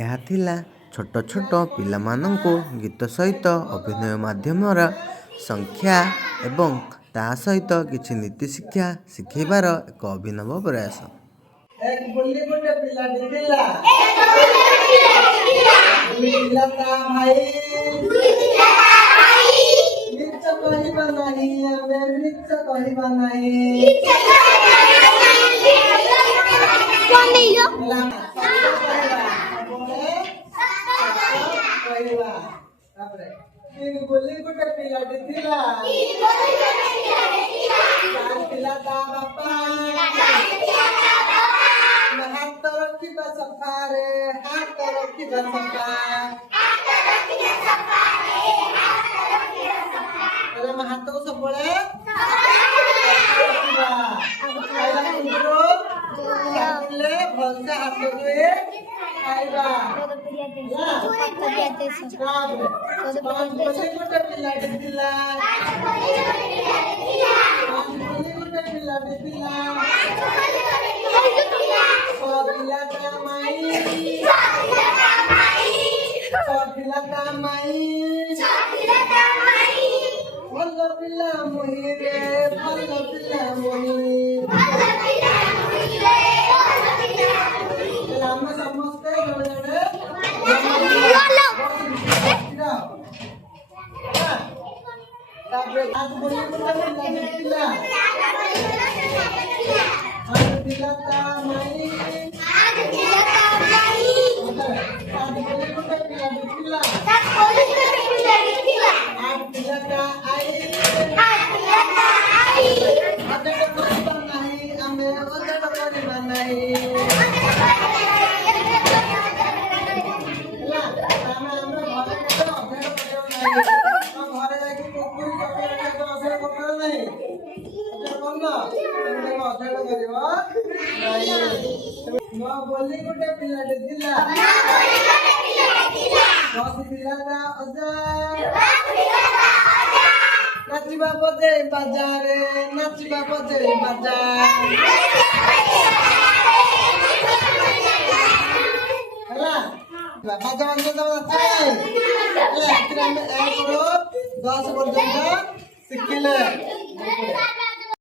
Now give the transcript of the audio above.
ଏହା ଥିଲା ଛୋଟ ଛୋଟ ପିଲାମାନଙ୍କୁ ଗୀତ ସହିତ ଅଭିନୟ ମାଧ୍ୟମର ସଂଖ୍ୟା ଏବଂ ତା ସହିତ କିଛି ନୀତି ଶିକ୍ଷା ଶିଖାଇବାର ଏକ ଅଭିନବ ପ୍ରୟାସ। बोली गोटे पिलाटी थिला पिला ता बापा हाथ रखिबा सफा रे हाथ रखिबा सफा अरे मैं हाथ को सब बोले रखिबा खाइला कुंदरो साथले भल से हाथ धोए खाइबा बोली गोटे पिलाटे थिला नाचिबा बजे बाजारे नाचिबा बजे बाजार ହେଲା ବାଜା ବାଜା ତ ନାଚେ ହେଲା ଆମେ 1 ରୁ 10 ପର୍ଯ୍ୟନ୍ତ ଶିଖିଲେ।